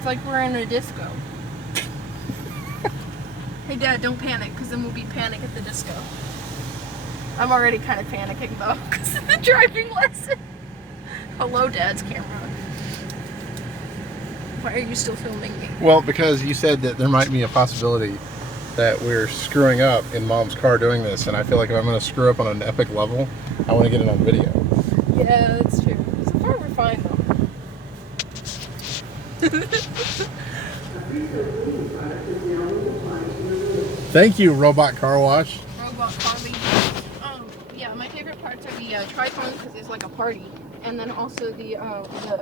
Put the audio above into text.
It's like we're in a disco. Hey Dad, don't panic, because then we'll be Panic at the Disco. I'm already kind of panicking though, because of the driving lesson. Hello, Dad's camera. Why are you still filming me? Well, because you said that there might be a possibility that we're screwing up in Mom's car doing this, and I feel like if I'm going to screw up on an epic level, I want to get it on video. Yeah, that's true. So far, we're fine though. Thank you, Robot Car Wash. Robot Carly. Yeah, my favorite parts are the tripod because it's like a party, and then also the